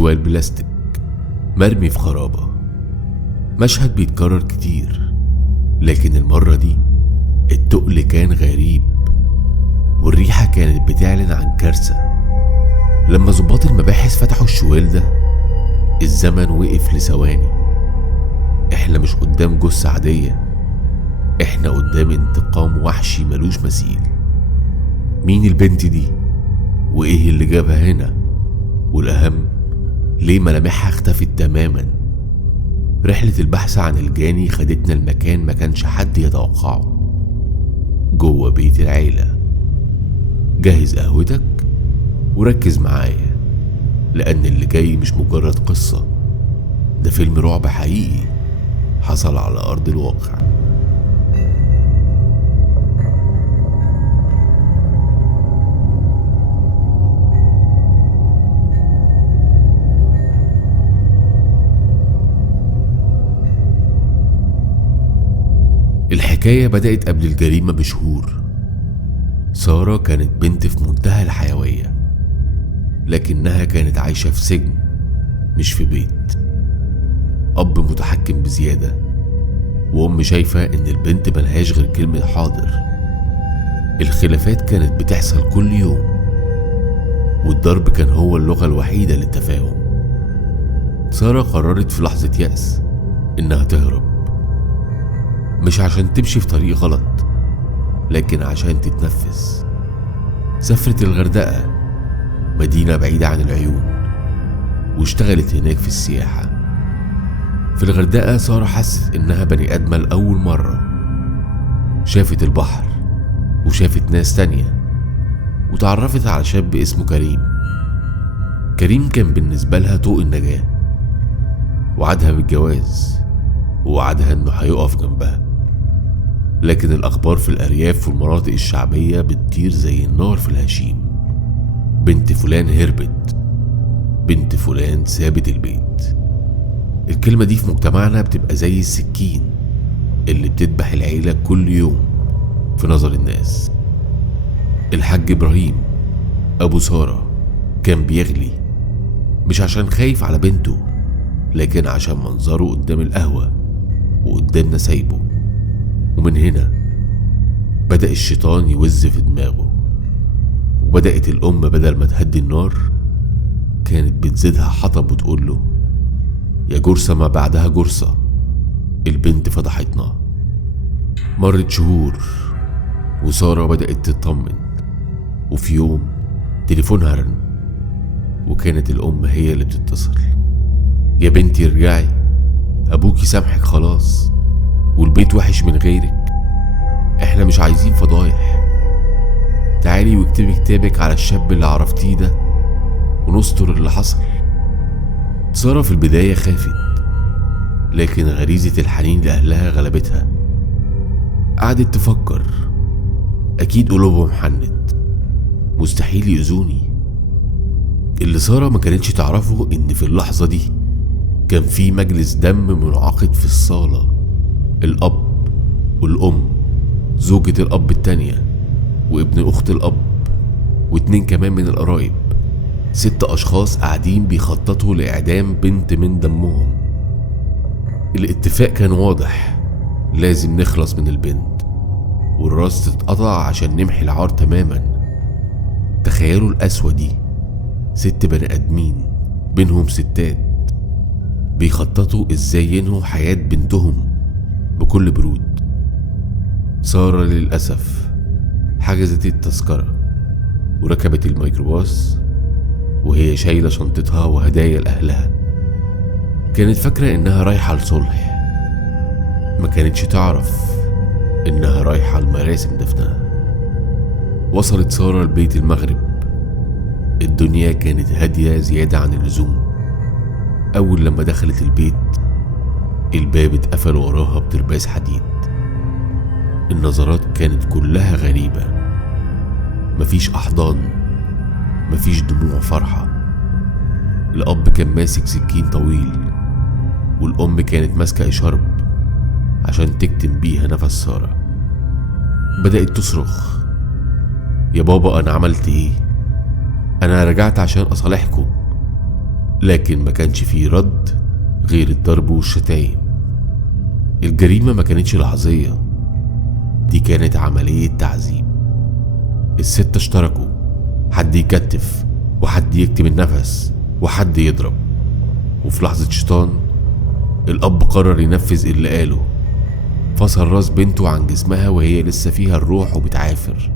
شوال بلاستيك مرمي في خرابة. مشهد بيتكرر كتير، لكن المرة دي التقل كان غريب والريحة كانت بتعلن عن كارثة. لما ضباط المباحث فتحوا الشوال ده الزمن وقف لثواني. احنا مش قدام جثة عادية، احنا قدام انتقام وحشي ملوش مثيل. مين البنت دي؟ وايه اللي جابها هنا؟ والاهم، ليه ملامحها اختفت تماما؟ رحلة البحث عن الجاني خدتنا المكان ما كانش حد يتوقعه، جوه بيت العيلة. جهز قهوتك وركز معايا، لأن اللي جاي مش مجرد قصة، ده فيلم رعب حقيقي حصل على أرض الواقع. الحكاية بدأت قبل الجريمة بشهور. سارة كانت بنت في منتهى الحيوية، لكنها كانت عايشة في سجن مش في بيت. أب متحكم بزيادة، وأم شايفة إن البنت ملهاش غير كلمة حاضر. الخلافات كانت بتحصل كل يوم، والضرب كان هو اللغة الوحيدة للتفاهم. سارة قررت في لحظة يأس إنها تهرب، مش عشان تمشي في طريق غلط، لكن عشان تتنفس. سافرت الغردقة، مدينة بعيدة عن العيون، واشتغلت هناك في السياحة. في الغردقة سارة حست إنها بني آدمة لأول مرة. شافت البحر وشافت ناس تانية، وتعرفت على شاب اسمه كريم. كريم كان بالنسبة لها طوق النجاة، وعدها بالجواز، ووعدها إنه هيقف جنبها. لكن الأخبار في الأرياف والمناطق الشعبية بتطير زي النار في الهشيم. بنت فلان هربت، بنت فلان سابت البيت. الكلمة دي في مجتمعنا بتبقى زي السكين اللي بتذبح العيلة كل يوم في نظر الناس. الحاج إبراهيم أبو سارة كان بيغلي، مش عشان خايف على بنته، لكن عشان منظره قدام القهوة وقدام نسايبه. ومن هنا بدأ الشيطان يوز في دماغه، وبدأت الأم بدل ما تهدي النار كانت بتزيدها حطب وتقوله: يا جرصة ما بعدها جرصة، البنت فضحتنا. مرت شهور وسارة بدأت تطمن، وفي يوم تليفونها رن، وكانت الأم هي اللي بتتصل: يا بنتي ارجعي، أبوكي سامحك خلاص، والبيت وحش من غيرك، احنا مش عايزين فضايح. تعالي واكتبي كتابك على الشاب اللي عرفتيه ده ونستر اللي حصل. سارة في البداية خافت، لكن غريزة الحنين لأهلها غلبتها. قعدت تفكر: أكيد قلوبهم حنت، مستحيل يؤذوني. اللي سارة ما كانتش تعرفه إن في اللحظة دي كان في مجلس دم منعقد في الصالة. الأب والأم، زوجة الأب التانية، وابن أخت الأب، واتنين كمان من القرايب. 6 أشخاص قاعدين بيخططوا لإعدام بنت من دمهم. الاتفاق كان واضح: لازم نخلص من البنت والراس تتقطع عشان نمحي العار تماما. تخيلوا القسوة دي، 6 بني آدمين بينهم ستات بيخططوا ازاي ينهوا حياة بنتهم بكل برود. سارة للأسف حجزت التذكرة وركبت الميكروباص وهي شايلة شنطتها وهدايا لأهلها. كانت فاكرة إنها رايحة لصلح، ما كانتش تعرف إنها رايحة لمراسم دفنها. وصلت سارة لبيت المغرب. الدنيا كانت هادية زيادة عن اللزوم. أول لما دخلت البيت الباب اتقفل وراها بترباس حديد. النظرات كانت كلها غريبة، مفيش أحضان، مفيش دموع فرحة. الأب كان ماسك سكين طويل، والأم كانت ماسكة إشارب عشان تكتم بيها نفس سارة. بدأت تصرخ: يا بابا أنا عملت إيه؟ أنا رجعت عشان أصالحكم، لكن ما كانش فيه رد غير الضرب والشتايم. الجريمة ما كانتش لحظية، دي كانت عملية تعذيب. الستة اشتركوا، حد يكتف وحد يكتم النفس وحد يضرب. وفي لحظة شيطان الأب قرر ينفذ اللي قاله، فصل راس بنته عن جسمها وهي لسه فيها الروح وبتعافر.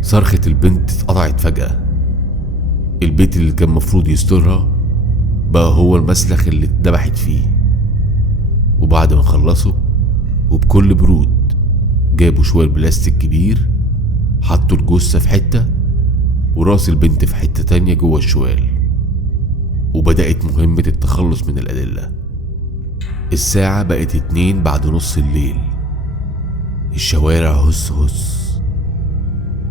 صرخة البنت اتقطعت فجأة. البيت اللي كان مفروض يسترها بقى هو المسلخ اللي اتذبحت فيه. وبعد ما خلصوا وبكل برود جابوا شوية بلاستيك كبير، حطوا الجثة في حتة وراس البنت في حتة تانية جوه الشوال. وبدأت مهمة التخلص من الأدلة. الساعة بقت 2 بعد نص الليل، الشوارع هس هس.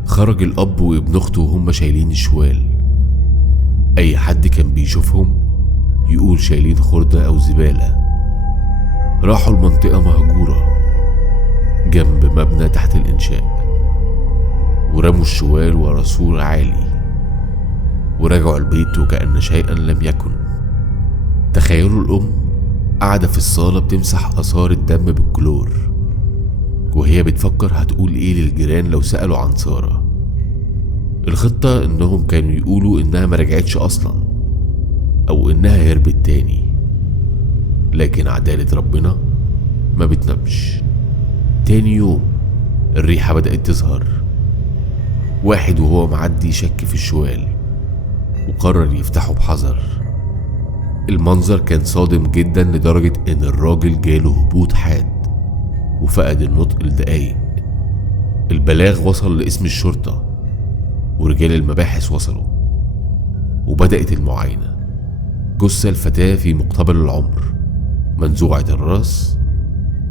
خرج الأب وابن أخته وهم شايلين الشوال. أي حد كان بيشوفهم يقول شايلين خردة أو زبالة. راحوا المنطقة مهجورة جنب مبنى تحت الإنشاء، ورموا الشوال ورا سور عالي، ورجعوا البيت وكأن شيئا لم يكن. تخيلوا الأم قاعدة في الصالة بتمسح آثار الدم بالكلور، وهي بتفكر هتقول ايه للجيران لو سألوا عن سارة. الخطة انهم كانوا يقولوا انها ما رجعتش اصلا او انها هربت تاني، لكن عدالة ربنا ما بتنامش. تاني يوم الريحة بدأت تظهر. واحد وهو معدي شك في الشوال وقرر يفتحه بحذر. المنظر كان صادم جدا لدرجة ان الراجل جاله هبوط حاد وفقد النطق لدقايق. البلاغ وصل لاسم الشرطة ورجال المباحث وصلوا، وبدأت المعاينة. جثة الفتاة في مقتبل العمر، منزوعة الراس،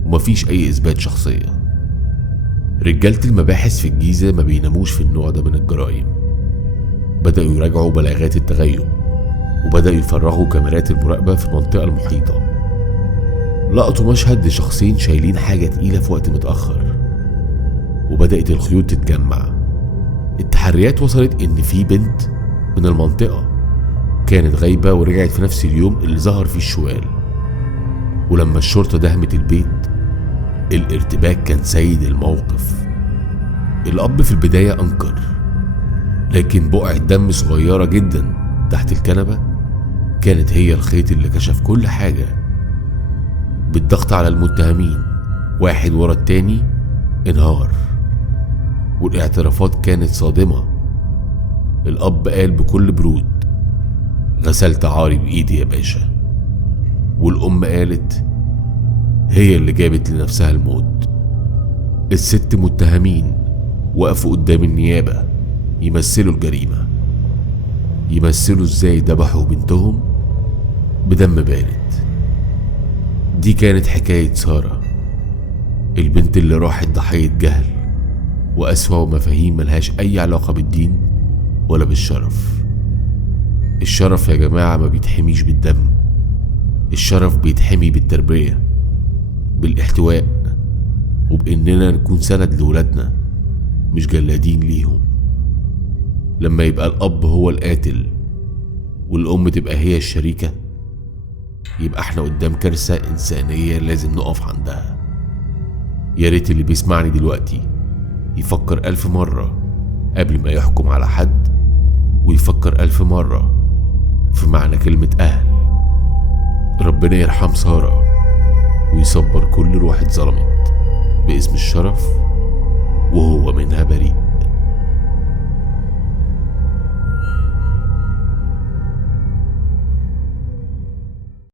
ومفيش أي إثبات شخصية. رجالة المباحث في الجيزة ما بيناموش في النوع ده من الجرائم. بدأوا يراجعوا بلاغات التغيب، وبدأوا يفرغوا كاميرات المراقبة في المنطقة المحيطة. لقطوا مشهد لشخصين شايلين حاجة تقيلة في وقت متأخر، وبدأت الخيوط تتجمع. التحريات وصلت إن في بنت من المنطقة كانت غايبة ورجعت في نفس اليوم اللي ظهر فيه الشوال. ولما الشرطة دهمت البيت الارتباك كان سيد الموقف. الأب في البداية أنكر، لكن بقعة دم صغيرة جدا تحت الكنبة كانت هي الخيط اللي كشف كل حاجة. بالضغط على المتهمين واحد ورا التاني انهار، والاعترافات كانت صادمة. الأب قال بكل برود: غسلت عاري بإيدي يا باشا. والأم قالت هي اللي جابت لنفسها الموت. الست متهمين وقفوا قدام النيابة يمثلوا الجريمة. يمثلوا ازاي ذبحوا بنتهم بدم بارد. دي كانت حكاية سارة، البنت اللي راحت ضحية جهل وأسوأ مفاهيم ملهاش أي علاقة بالدين ولا بالشرف. الشرف يا جماعة ما بيتحميش بالدم، الشرف بيتحمي بالتربية، بالاحتواء، وبإننا نكون سند لولادنا مش جلادين ليهم. لما يبقى الأب هو القاتل والأم تبقى هي الشريكة، يبقى احنا قدام كارثة إنسانية لازم نقف عندها. يا ريت اللي بيسمعني دلوقتي يفكر 1000 مرة قبل ما يحكم على حد، ويفكر 1000 مرة في معنى كلمة أهل. ربنا يرحم سارة ويصبر كل روح اتظلمت باسم الشرف وهو منها بريء.